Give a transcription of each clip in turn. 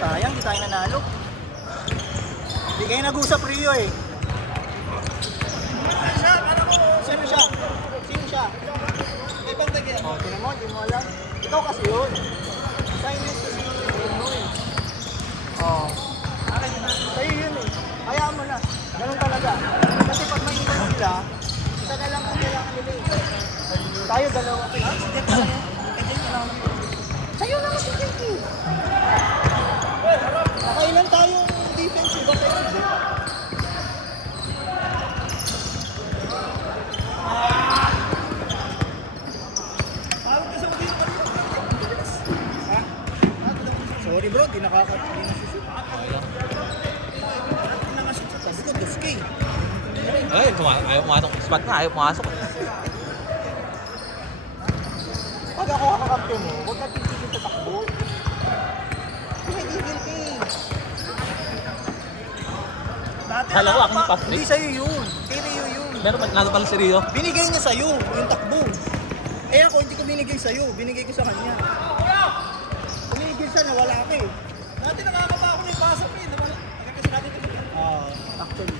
Sayang, di tayo nanalo. Hindi kayo nag-usap Rio eh. Sino siya? Sino siya? Ibang tagyan. Oh, tinan mo, hindi mo alam. Ikaw kasi yun. Assignment kasi yun mo eh. Oh. Sa'yo yun eh. Hayaan mo na. Ganun talaga. Kasi pag may iwan sila, isa na lang ang kailangan nila eh. Tayo dalawa. Sa'yo lang si Kinky. Nakailan tayong defensive offensive. Sorry bro, di nakakashoot. Sabi ko, 2K. Ay, ayaw pumasok. Spot na, ayaw pumasok. Pag ako kakampi mo, huwag na titigil sa takbo. Pinigil ka eh. Kala ko aking pass Hindi sa'yo yun. Kay Rio yun. Meron pa, nalo pala si Rio. Binigay niya sa'yo, yung takbo. Eh ako, hindi ko binigay sa'yo. Binigay ko sa kanya. Binigay siya, nawala ka eh. Dati nakakaba ako ng pasok eh. Kasi natin ito. Actually.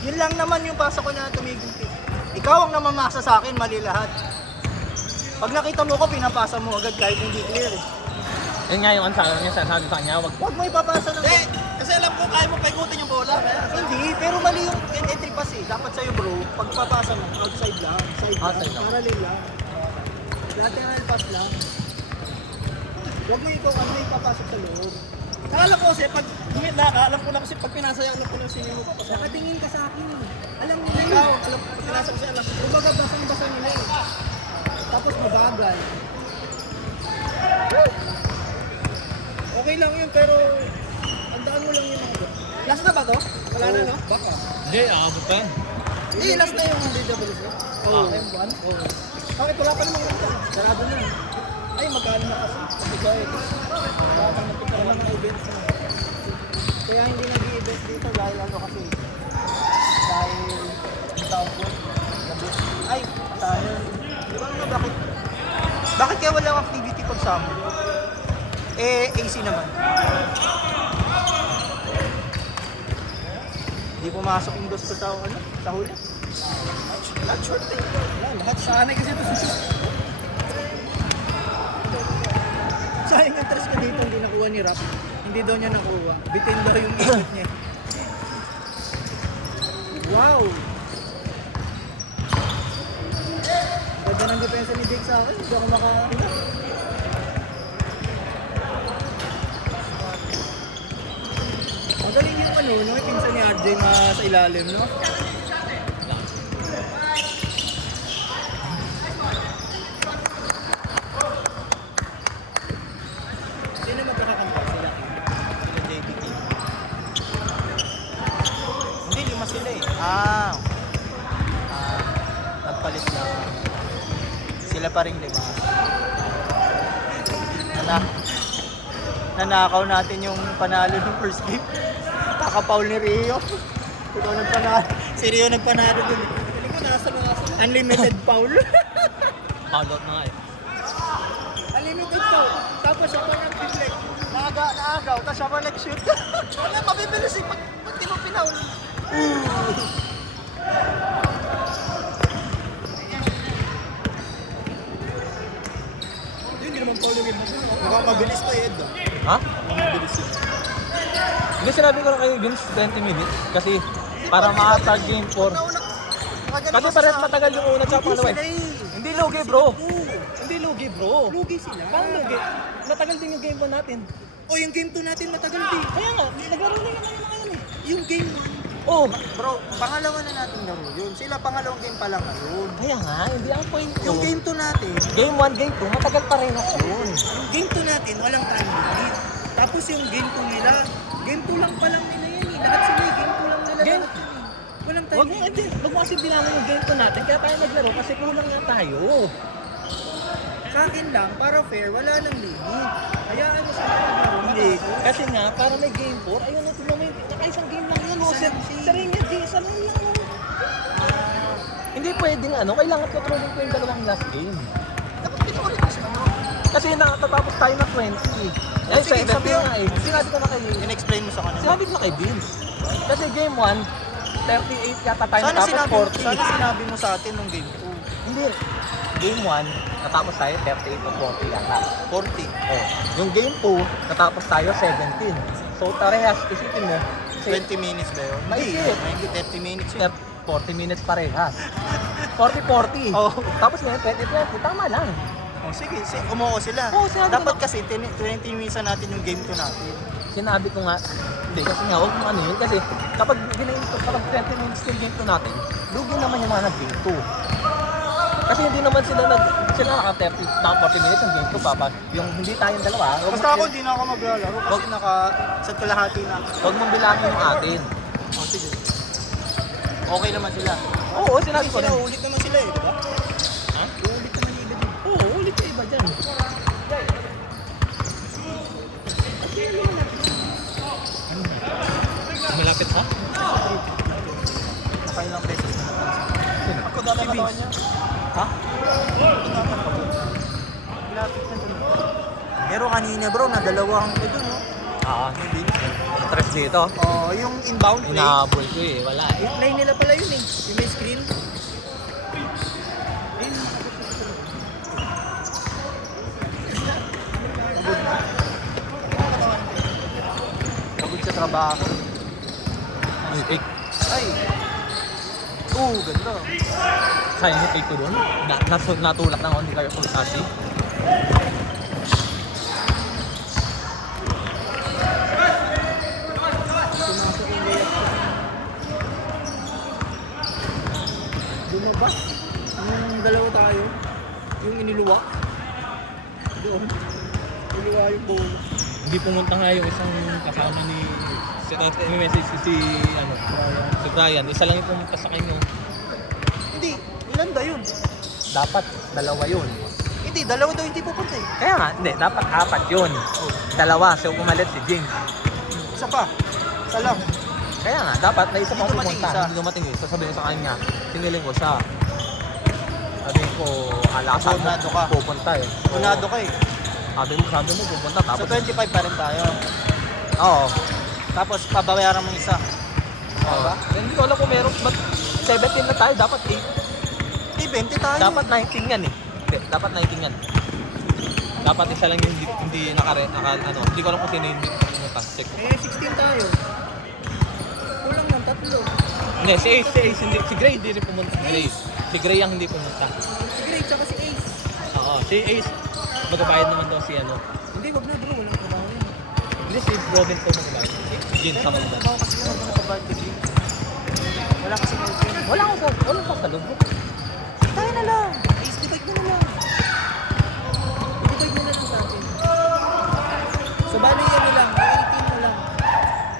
Yun lang naman yung pasa ko na tumigil ka. Ikaw ang namamasa sa akin, mali lahat. Pag nakita mo ko, pinapasa mo agad kahit hindi clear eh. Yun nga yung answer niya, sabi sa kanya, wag. Huwag mo ipapasa ng... Eh, kasi alam ko kaya mo paikutin yung bola. Hindi, pero mali yung entry pass eh. Dapat sa'yo bro, pagpapasa mo, outside lang. Side Outside lang, lang. parallel lang. Lateral pass lang. Huwag mo ito, ano ipapasok sa loob. Akala ko kasi pag humit na ka, alam ko na kasi pag pinasaya, alam ko na sino mo papasaya. Nakatingin ka sa akin eh. Alam mo na Ikaw, yun. alam ko pag pinasa ko siya, alam ko. Kumbaga basang-basa nila eh. Tapos mabagal. Okay lang yun, pero andaan mo lang yung mga bro. Last na ba to? Wala na no? Baka. Hindi, aabot pa. Eh, last na yung DWC. Oo. M1. Oo. Bakit wala pa namang ganda? Sarado na. Ay, magkano na kasi. Ikaw eh. Wala pang nagpunta ng mga events na. Kaya hindi nag-i-event dito dahil ano kasi. Dahil tawag ko. Ay, tayo. Di ba nga bakit? Bakit kaya walang activity pag summer? Eh, AC naman. Hindi pumasok yung dos ko sa, ano, sa huli. Lahat short eh. Wala, lahat sanay kasi ito. Sayang ang tres ko dito, hindi nakuha ni Rap. Hindi daw niya nakuha. Bitin daw yung ikot niya. Wow! Ganda ng depensa ni Jake sa akin. Hindi ako makaano. Magaling yung ano, no? Pinsan ni RJ na sa ilalim, no? Sino magkakakampa sila? Sila JBT. Hindi, lima sila eh. Nagpalit na. Sila pa rin lima. Nanakaw natin yung panalo ng first game. Kaka-foul ni Rio. Ikaw nagpanalo. Si Rio nagpanalo dun. Piling ko nasa. Unlimited foul. Foul out na nga eh. Unlimited foul. Tapos siya pa nag-deflect. Naagaw. Tapos siya pa nag-shoot. Wala, mabibilis eh. Pag di mo pinaul. Hindi naman Paulo yung Mukhang mabilis to Ed. Ha? Mabilis yun. Hindi, sinabi ko na kayo, Vince, 20 minutes. Kasi, para ma-start game 4. Kasi parehas matagal yung una tsaka pangalawa eh. Hindi lugi, bro. Hindi lugi, bro. Lugi sila. Paano lugi? Matagal din yung game 1 natin. O yung game 2 natin matagal din. Kaya nga, naglaro na yun ngayon eh. Yung game Oh, bro, pangalawa na natin laro yun. Sila pangalawang game pa lang ngayon. kaya nga, hindi ang point ko. Yung game 2 natin, Game 1, game 2, matagal parehas yun. yung game 2 natin, walang time limit. Tapos yung game 2 nila, game 2 lang pa lang nila yan eh. Lahat sila eh, game 2 lang nila. Game- lahat yan eh. Walang time Wag mo limit. wag mo kasi bilangan yung game 2 natin, kaya tayo naglaro kasi kulang nga tayo. Sa akin lang, para fair, wala nang limit. Hayaan mo sila maglaro. Hindi, matapos. kasi nga, para may game 4, ayun na tignan mo yung nakaisang game lang yun. Isa lang siya. Sarili di isa lang yan. oh. Hindi pwedeng ano, kailangan controlling ko yung dalawang last game. Dapat pinulit mo sila. Kasi natatapos tayo na 20. Eh, Sige, 17 sabi mo. nga eh. Sinabi ko na kay In-explain mo sa kanila. Sinabi ko na kay Vince. Kasi game 1, 38 yata tayo Sana natapos sinabi, 40. sana sinabi mo sa atin nung game 2. Hindi. Game 1, natapos tayo 38 o 40 yata. 40. Oh. Yung game 2, natapos tayo 17. So, parehas, isipin mo. 20 minutes ba yun? Maigi. Hindi, 30 minutes yun. 40 minutes parehas. 40-40. Oh. Tapos ngayon, 20-20. Tama lang. Oh, sige, umuo sila. Oo, sinabi Dapat ko na- kasi 20 minutes na natin yung game 2 natin. Sinabi ko nga, hindi kasi nga, huwag mong ano yun. Kasi kapag 20 minutes yung game 2 natin, lugi naman yung mga nag-game 2. Kasi hindi naman sila naka 40 minutes ang game 2, papa. Yung hindi tayong dalawa. Basta ako, hindi na ako maglalaro kasi sa kalahati na. Huwag mong bilangin yung atin. Oh, sige. Okay naman sila. Oo, sinabi ko Sila, rin. ulit naman sila eh, di ba? Ha? Ulit naman yung iba din. Oo, ulit yung iba dyan. Malapit ha? Nakailang beses na napansin. Ako dami Si Vince. niya. Ha? Lapit na dun. Pero kanina bro, nadalawang ko dun, no? Ah, stress dito. Oh, yung inbound play. Inahabol ko eh, wala eh. Yung play nila pala yun eh. Yung may screen. Pagod sa trabaho. Ay, Ay! Ganda. sayang yung take ko dun. Natulak ng hindi kayo pulsasi. Bumaba. Yung dalawa tayo. Yung iniluwa. Doon. Iniluwa yung goal. Hindi pumunta nga yung isang kasama ni may message si Brian. Isa lang yung pumunta sa kanya. Hindi. Ilan ba yun? Dapat dalawa yun. Hindi. Dalawa daw hindi pupunta eh. Kaya nga, hindi, dapat apat yun. Dalawa, so pumalit si James. Isa pa. Isa lang. Kaya nga, dapat na isa pang Hindi dumating pumunta. isa. Hindi dumating isa. Sabihin ko sa kanya, siniling ko siya. Sabihin ko, alasan Abonado ka. pupunta eh. Unado ka eh. Sabi mo pupunta. Sa Tapos, 25 pa rin tayo. oo. Tapos pabayaran mo isa. Oo. Hindi ko alam kung meron, but 17 na tayo, dapat 8. Hindi, 20 tayo. Dapat 19 yan eh. Hindi, dapat 19 yan. Dapat isa lang yung hindi hindi ko alam kung sino yung hindi pumunta. Check ko. 16 tayo. Kulang ng tatlo. Hindi, si Ace, hindi, si Gray hindi rin pumunta. Si Gray ang hindi pumunta. Si Gray tsaka si Ace. Oo, si Ace, magbabayad naman daw si Hindi, wag na bro. Walang trabaho yun. Hindi, si Robin po magbabayad. James sa mga. Trabaho kasi wag na pabalik kay Gray. Wala kasi open. Wala pa sa loob. Tayo na lang. Ace, divide mo na lang. I-divide mo na lang sa atin. So, bali ano lang. 18 na lang.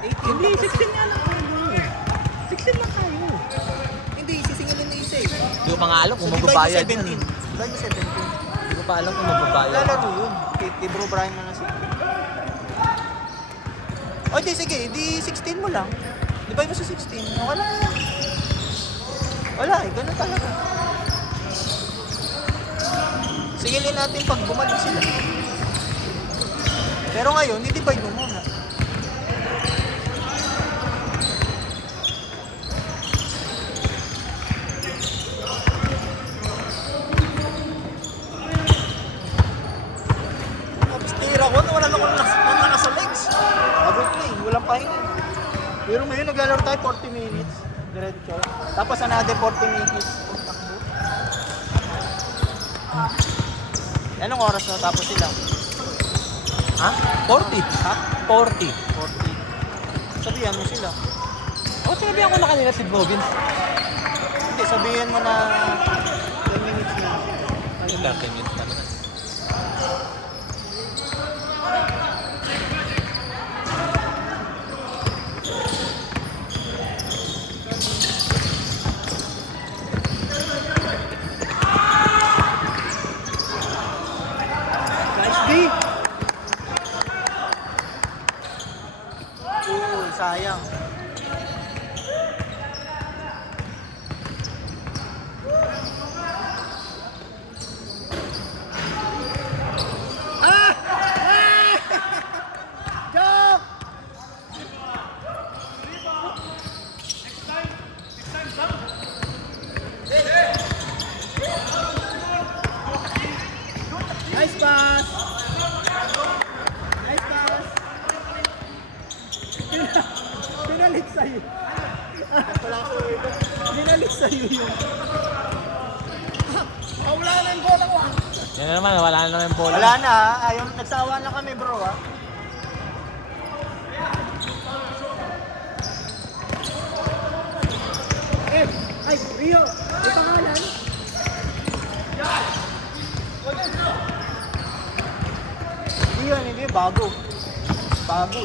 18 Hindi, tapos 16 nga lang tayo. 16 lang tayo. Hindi, sisingilin na isa eh. Hindi ko pa nga alam kung So, divide mo magbabayad 17. yan. Divide mo 17. Hindi ko pa alam kung magbabayad. Lalaro yun. Kay Bro Brian na si. O di sige, di 16 mo lang. Divide mo sa 16. Wala yan. Wala eh, ganun talaga. Sigilin natin pag bumalik sila. Pero ngayon, i-divide mo muna. Tapos tira ko, wala na akong naka sa legs. Abot na eh, walang pahinga. Pero ngayon naglalaro tayo 40 minutes. Diretso. Tapos another 40 minutes. Anong oras na tapos sila? Ha? 40. Ha? 40. 40. Sabihan mo sila. O, sinabihan ko na kanina si Robin. Hindi, sabihan mo na 10 minutes na. Ano 30 minutes pa naman. Nice D! Sayang. pass! Nice pass! Pinalit sa'yo. Pinalit sa'yo yun. Wala na yung bola ko. Yan naman, wala na naman yung bola. Wala na ha. Ayaw, nagsawa na kami bro ha. Ay, Rio! May pangalan? Hindi yan, hindi. Bago. Bago.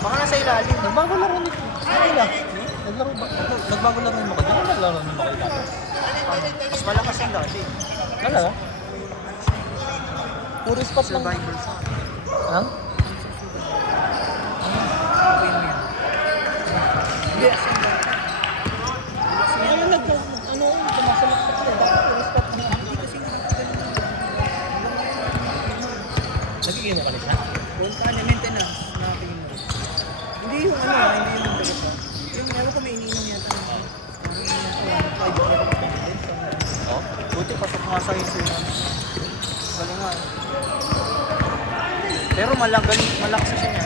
Baka nasa ilalim. Nagbago laro nito. Ano na? Nagbago laro mo ka. Di ba naglaro mo kayo dati? Mas malakas yung dati. Talaga? Puro spot lang. Survivor sa Ha? Hindi. Ngayon tumasalak pa sila. Dapat puro spot lang. Hindi kasi Nagiging mo ka na? doon ka niya, maintenance natin mo. Hindi yung hindi yung dagat ba? Yung ewan ko may iniinom yata. Oo. Buti pasok nga sa insulin. Galing nga. Pero malakas siya niya.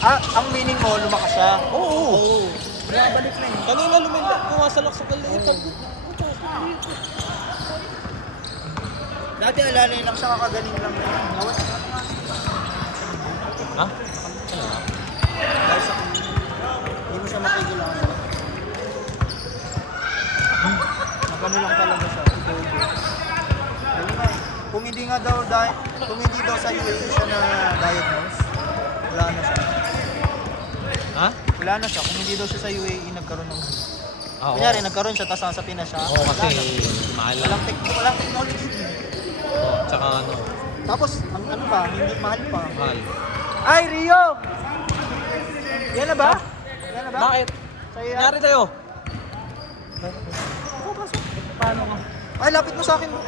Ah, ang meaning mo, lumakas siya. Oo. Nakabalik na yun. Kanina pumasalak sa kalipad. Dati alalay lang siya, kakagaling lang. Nawat. Ha? Dahil sa hindi mo siya mapigilan. Magano lang talaga siya. Galing nga. Kung hindi nga daw, kung hindi daw sa UAE siya na diagnose, wala na siya. Ha? Wala na siya. Kung hindi daw siya sa UAE nagkaroon ng... Oo. Kunyari, nagkaroon siya, tapos nasa Pinas siya. Oo, kasi wala na. mahal lang. Walang technology. Oo, tsaka ano, Tapos, ang ano pa, hindi mahal pa. mahal. Ay, Rio! Yan na ba? Yan na ba? Bakit? Sa'yo yan? Nangyari tayo? Ako, pasok. Paano ka? Ay, lapit mo sa akin. Bro.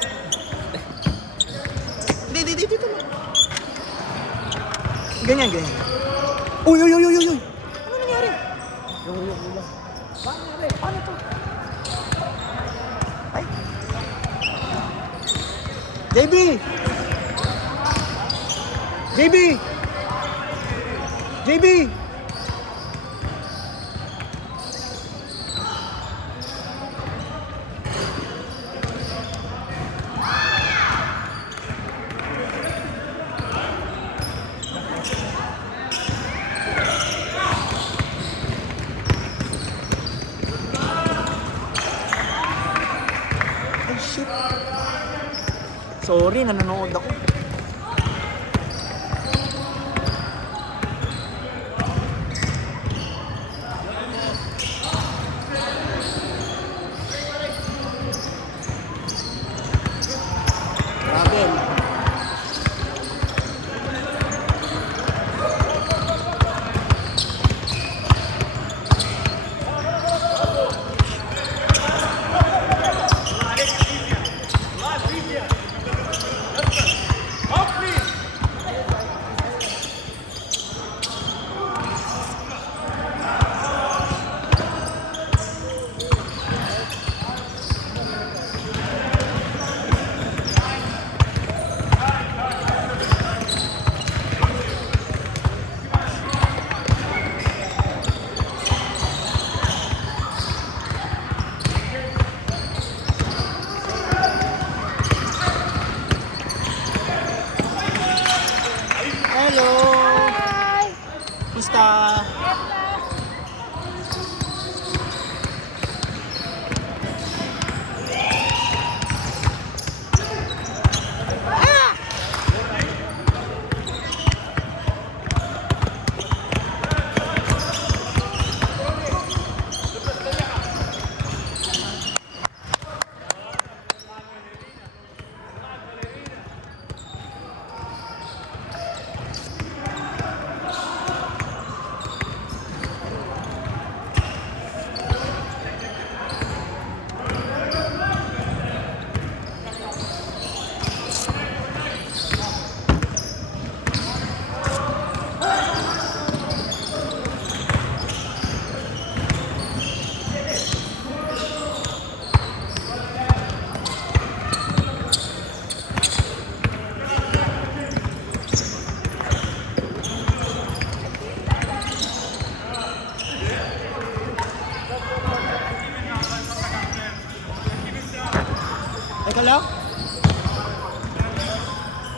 Hindi, dito lang. Ganyan. Uy! Ano nangyari? Yung. Paano to? Ay! JB! Ay, shit. Sorry, nanonood ako. Travel. Hello! Musta?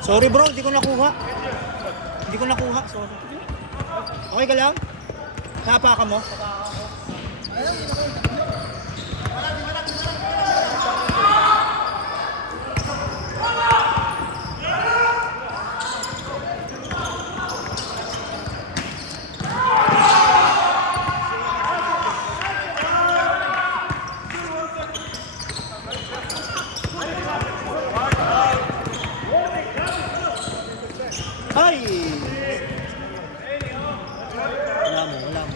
Sorry bro, hindi ko nakuha. Hindi ko nakuha, sorry. Okay ka lang? Napaka mo? Ay! Wala mo, wala mo.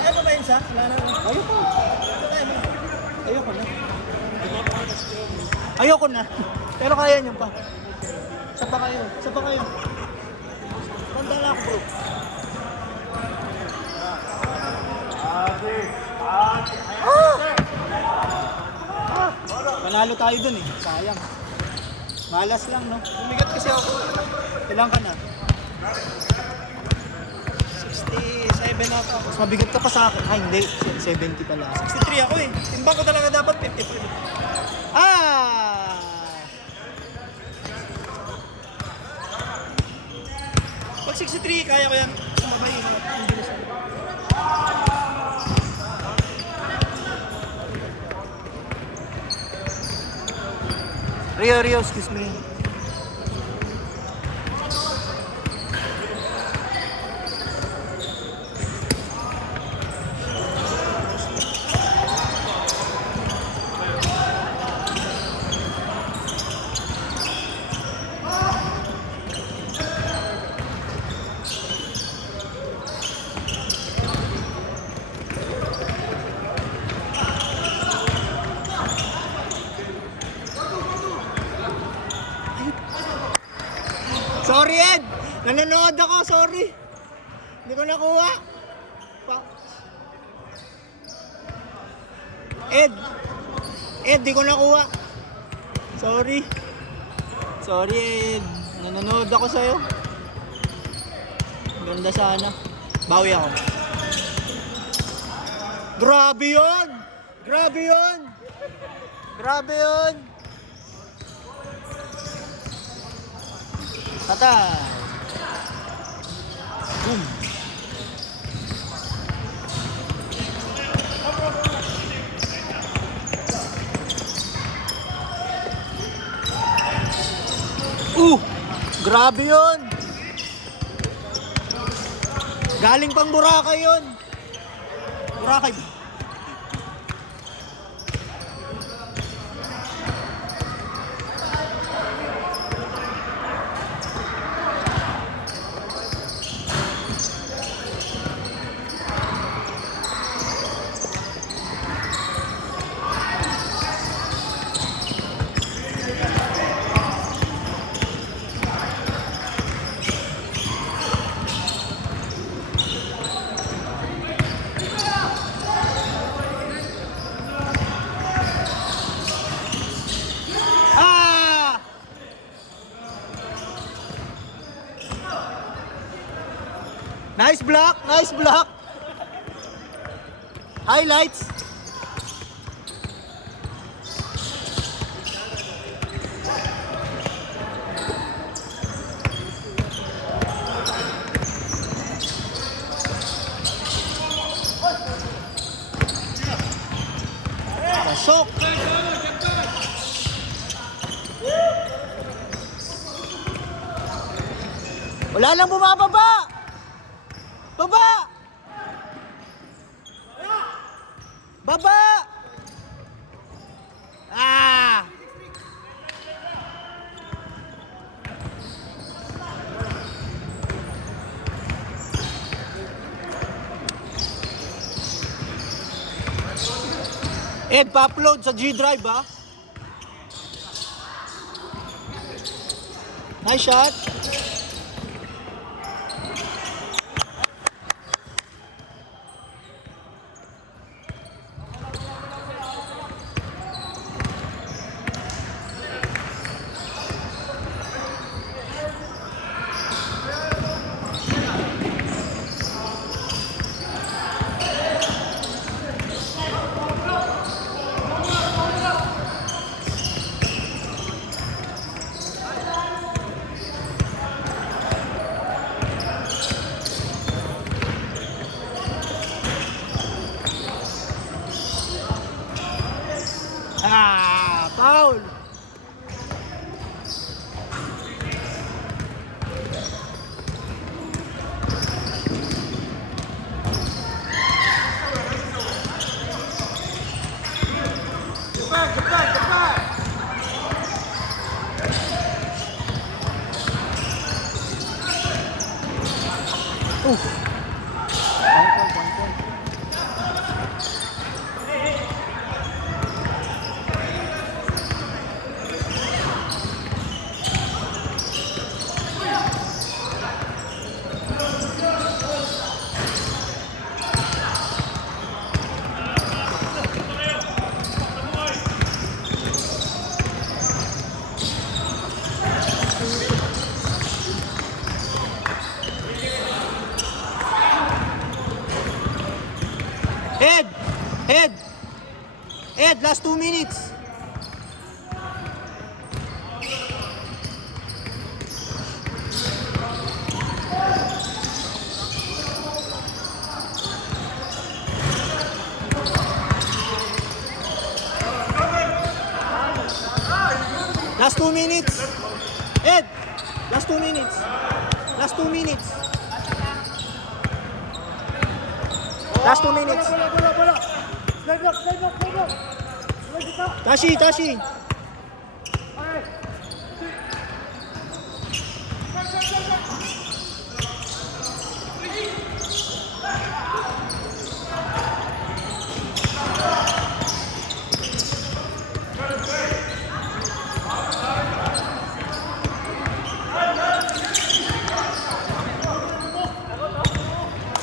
Ayaw pa ba yun siya? Wala na. Ayoko. Ayoko na. Ayoko na. Pero kaya niyo pa. Isa pa kayo. Isa pa kayo. Pandala ako bro. Panalo tayo dun eh. Sayang. Malas lang no. Bumigat kasi ako. Ilang ka na? 67 na ako. Mas mabigat ka pa sa akin. Ay hindi. 70 pala. 63 ako eh. Timbang ko talaga dapat 55. Ah! Pag 63, kaya ko yan. Sumabay yun. Ang bilis na. Rio, excuse me. Sorry Ed! Nanonood ako, sorry! Hindi ko nakuha. Ed! Ed, di ko nakuha. Sorry. Sorry Ed. Nanonood ako sa'yo. Ganda sana. Bawi ako. Grabe yun! Grabe yun! Grabe yun! Tata. Boom. Grabe yun. Galing pang Boracay yun. Boracay. Nice block, nice block. Highlights. Pasok. Wala lang bumababa. Baba! Baba! Ah! Ed, pa-upload sa G-Drive ha. Nice shot. Oof. Point. Head! Head! Head, last 2 minutes. Last 2 minutes. Ed, last 2 minutes. Last 2 minutes. Last 2 minutes. Tashi.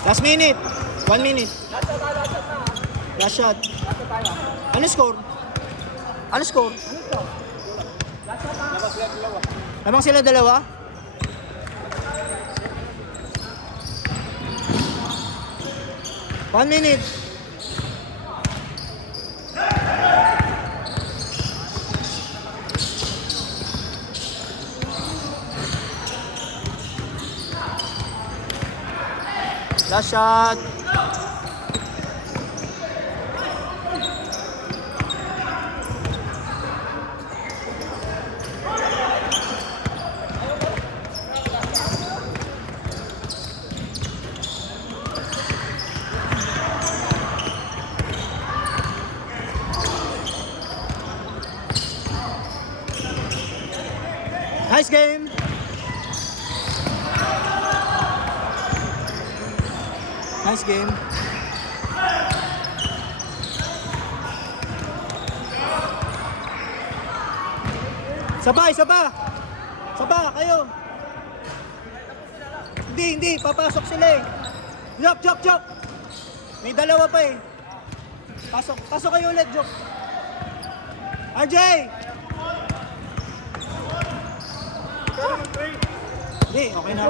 Last minute. 1 minute. Last shot. Ano score? Ano score? Lamang sila dalawa? One minute. Last shot. Nice game. Nice game. Saba kayo. Hindi, papasok sila eh. Jok. May dalawa pa eh. Pasok kayo ulit, Jok. RJ! Hindi, okay na.